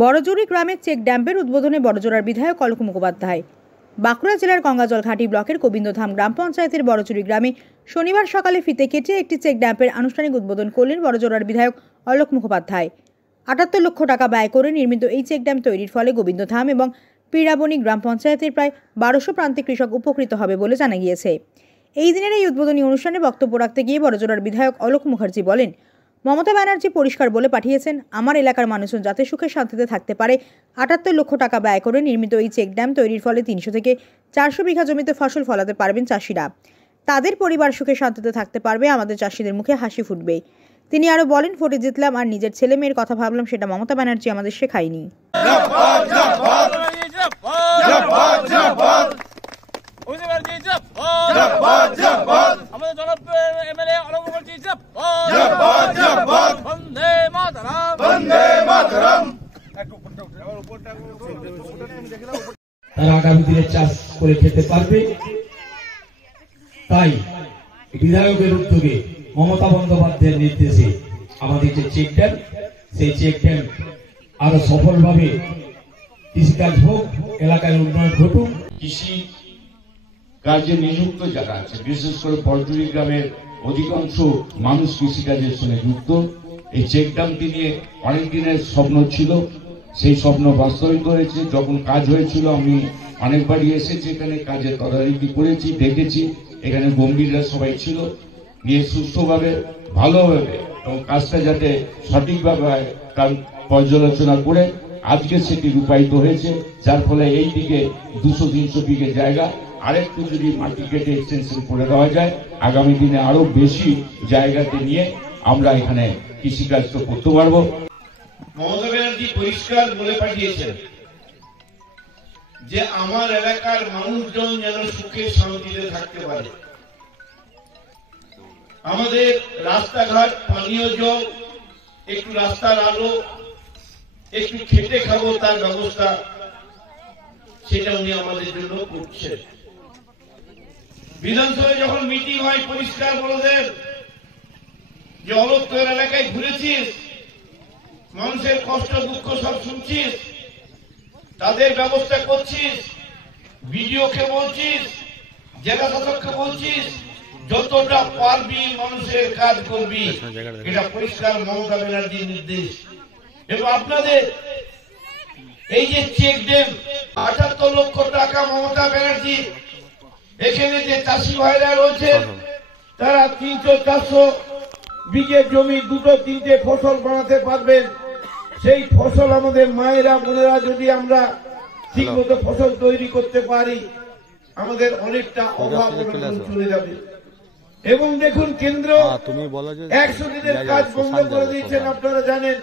বড়জোড়ি গ্রামের চেক ড্যাম্পের উদ্বোধনে বড়জোড়ার বিধায়ক অলোক মুখোপাধ্যায়। বাঁকুড়া জেলার গঙ্গাজল ঘাটি ব্লকের গোবিন্দধাম গ্রাম পঞ্চায়েতের বড়জোড়ি গ্রামে শনিবার সকালে ফিতে কেটে একটি চেক ড্যাম্পের আনুষ্ঠানিক উদ্বোধন করলেন বড়জোড়ার বিধায়ক অলোক মুখোপাধ্যায়। ৭৮ লক্ষ টাকা ব্যয় করে নির্মিত এই চেক ড্যাম্প তৈরির ফলে গোবিন্দধাম এবং পিরাবনী গ্রাম পঞ্চায়েতের প্রায় ১২০০ প্রান্তিক কৃষক উপকৃত হবে বলে জানা গিয়েছে। এই দিনের এই উদ্বোধনী অনুষ্ঠানে বক্তব্য রাখতে গিয়ে বড়জোড়ার বিধায়ক অলোক মুখার্জি বলেন, মমতা ব্যানার্জি পরিষ্কার বলে পাঠিয়েছেন আমার এলাকার মানুষজন যাতে সুখে শান্তিতে থাকতে পারে। ৭৮ লক্ষ টাকা ব্যয় করে নির্মিত এই চেক ড্যাম তৈরির ফলে ৩০০ থেকে ৪০০ বিঘা জমিতে ফসল ফলাতে পারবেন চাষিরা। তাদের পরিবার সুখে শান্তিতে থাকতে পারবে, আমাদের চাষিদের মুখে হাসি ফুটবে। তিনি আরো বলেন, ভোটে জিতলাম আর নিজের ছেলে মেয়ের কথা ভাবলাম, সেটা মমতা ব্যানার্জি আমাদের শেখায়নি। তারা আগামী দিনে চাষ করে খেতে পারবে। তাই বিধায়কের উদ্যোগে মমতা বন্দ্যোপাধ্যায়ের নির্দেশে আমাদের যে চেক ড্যাম, সেই চেক ড্যাম আরো সফলভাবে কৃষিকাজ হোক, এলাকায় উন্নয়ন ঘটুক। কৃষি কাজে নিযুক্ত যারা আছে, বিশেষ করে বড়জোড়ি গ্রামের অধিকাংশ মানুষ কৃষিকাজের সঙ্গে যুক্ত। এই চেক ড্যামটি নিয়ে অনেক দিনের স্বপ্ন ছিল, সেই স্বপ্ন বাস্তবায়িত হয়েছে। যখন কাজ হয়েছিল আমি অনেকবারই এসেছি, এখানে কাজের তদারকি করেছি, দেখেছি। এখানে গম্ভীররা সবাই ছিল, নিয়ে সুস্থভাবে ভালোভাবে এবং কাজটা যাতে সঠিকভাবে হয় তার পর্যালোচনা করে আজকে সেটি রূপায়িত হয়েছে, যার ফলে এই দিকে ২০০-৩০০ বিঘে জায়গা আরেকটু যদি মাটি কেটে এক্সটেনশন করে দেওয়া যায়, আগামী দিনে আরো বেশি জায়গাতে নিয়ে আমরা এখানে কৃষিকাজ তো করতে পারবো। মমতা ব্যানার্জি পরিষ্কার বলে পাঠিয়েছেন যে আমার এলাকার মানুষজন যেন সুখে শান্তিতে থাকতে পারে। আমাদের রাস্তাঘাট, পানীয় জল, একটু রাস্তার আলো, একটু খেটে খাবো তার ব্যবস্থা, সেটা উনি আমাদের জন্য করছেন। বিধানসভায় যখন মিটিং হয় পরিষ্কার বলে দেন যে অলোক তোর এলাকায় ঘুরেছিস, মানুষের কষ্ট দুঃখ সব শুনছিস, তাদের ব্যবস্থা করছিস, বিডিওকে বলছিস, জেলা শাসককে বলছিস, যতটা পারবি মানুষের কাজ করবি। এটা পরিষ্কার মমতা ব্যানার্জির নির্দেশ। এবং আপনাদের এই যে চেক ড্যাম ৭৮ লক্ষ টাকা মমতা ব্যানার্জি, এখানে যে চাষি ভাইরা রয়েছেন তারা ৩০০-৪০০ বিঘে জমি ২-৩টে ফসল বানাতে পারবেন। সেই ফসল আমাদের মায়েরা বোনেরা যদি আমরা ঠিক মতো ফসল তৈরি করতে পারি, আমাদের অনেকটা অভাব চলে যাবে। এবং দেখুন, কেন্দ্র ১০০ দিনের কাজ বন্ধ করে দিয়েছেন। আপনারা জানেন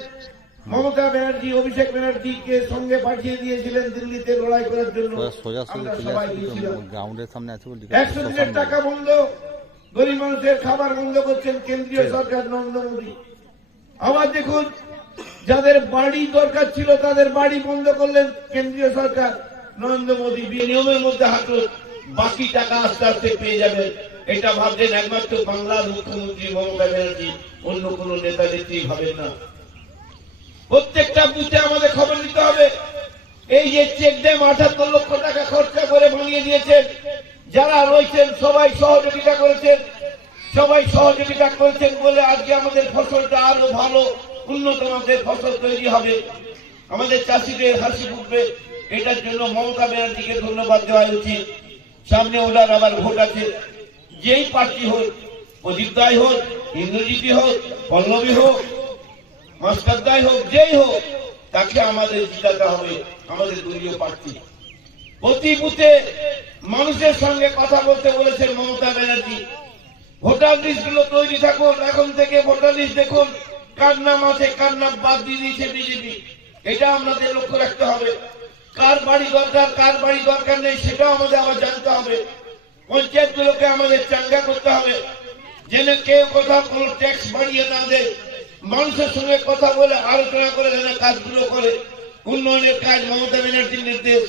মমতা ব্যানার্জি অভিষেক ব্যানার্জিকে সঙ্গে পাঠিয়ে দিয়েছিলেন দিল্লিতে লড়াই করার জন্য। ১০০ দিনের টাকা বন্ধ, গরিব মানুষের খাবার বন্ধ করছেন কেন্দ্রীয় সরকার নরেন্দ্র মোদী। আবার দেখুন, যাদের বাড়ি দরকার ছিল তাদের বাড়ি বন্ধ করলেন কেন্দ্রীয় সরকার নরেন্দ্র মোদী। নিয়মের মধ্যে হাঁটুন, বাকি টাকা আস্তে আস্তে পেয়ে যাবেন। এটা ভাবছেন একমাত্র বাংলার মুখ্যমন্ত্রী মমতা ব্যানার্জি, অন্য কোন নেতা নেত্রী ভাবেন না। প্রত্যেকটা বুথে আমাদের খবর নিতে হবে। এই যে চেক ড্যাম ৭৮ লক্ষ টাকা খরচা করে বানিয়ে দিয়েছেন, যারা রয়েছেন সবাই সহযোগিতা করেছেন, বলে আজকে আমাদের ফসলটা আরো ভালো উন্নত মানের ফসল তৈরি হবে, আমাদের চাষিদের হাসি ফুটবে। এটার জন্য মমতা ব্যানার্জিকে ধন্যবাদ দেওয়া উচিত। সামনে ওনার আবার ভোট আছে। যেই প্রার্থী হোক, প্রদীপ দাই হোক, ইন্দ্রজিৎ হোক, পল্লবী হোক, মাস্টারদাই হোক, যেই হোক, তাকে আমাদের জিতাতে হবে, আমাদের দলীয় প্রার্থী। প্রতি বুথে মানুষের সঙ্গে কথা বলতে বলেছেন মমতা ব্যানার্জি। ভোটার লিস্ট গুলো তৈরি থাকুন, এখন থেকে ভোটার লিস্ট দেখুন কার নাম আছে, কার নাম বাদ দিয়ে দিয়েছে বিজেপি। এটা আমাদের লক্ষ্য রাখতে হবে। কার বাড়ি দরকার, কার বাড়ি দরকার নেই, সেটাও আমাদের আবার জানতে হবে। পঞ্চায়েত গুলোকে আমাদের চাঙ্গা করতে হবে, যেন কেউ কোথাও কোনো ট্যাক্স বাড়িয়ে না দেয়। মানুষের সঙ্গে কথা বলে আলোচনা করে যেন কাজগুলো করে। উন্নয়নের কাজ মমতা ব্যানার্জির নির্দেশ।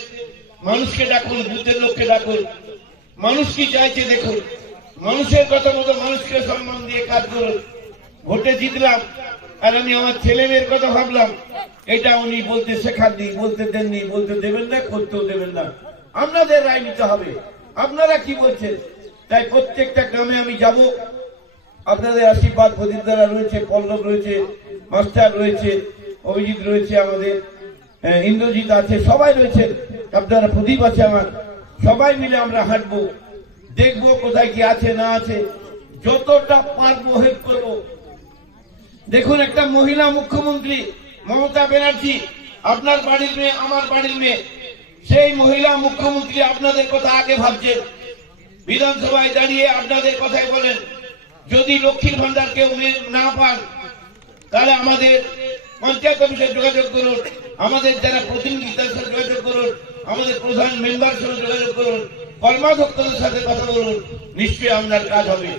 মানুষকে ডাকুন, বুথের লোককে ডাকুন, মানুষ কি চাইছে দেখুন, মানুষের কথা মতো মানুষকে সম্মান দিয়ে কাজ করুন। ভোটে জিতলাম, আর আমি আমার ছেলে মেয়ের কথা ভাবলাম, এটা উনি বলতে শেখাননি, বলতে দেননি, বলতে দেবেন না, করতেও দেবেন না। আপনাদের রায় নিতে হবে, আপনারা কি বলছেন। তাই প্রত্যেকটা গ্রামে আমি যাব, আপনাদের আশীর্বাদ প্রদীপ দ্বারা রয়েছে, পল্লব রয়েছে, মাস্টার রয়েছে, অভিজিৎ রয়েছে, আমাদের ইন্দ্রজিৎ আছে, সবাই রয়েছেন, আপনারা প্রদীপ আছে আমার, সবাই মিলে আমরা হাঁটবো, দেখবো কোথায় কি আছে না আছে, যতটা পারবো হেল্প করবো। দেখুন, একটা মহিলা মুখ্যমন্ত্রী মমতা ব্যানার্জি, আপনার বাড়ির মেয়ে, আমার বাড়ির মেয়ে, সেই মহিলা মুখ্যমন্ত্রী আপনাদের কথা আগে ভাবছেন। বিধানসভায় দাঁড়িয়ে আপনাদের কথাই বলেন, যদি লক্ষ্মীর ভান্ডার কেউ না পান তাহলে আমাদের পঞ্চায়েত অফিসে যোগাযোগ করুন, আমাদের যারা প্রতিনিধি তাদের সাথে যোগাযোগ করুন, আমাদের প্রধান মেম্বার সাথে যোগাযোগ করুন, কর্মাধ্যক্ষদের সাথে কথা বলুন, নিশ্চয়ই আপনার কাজ হবে।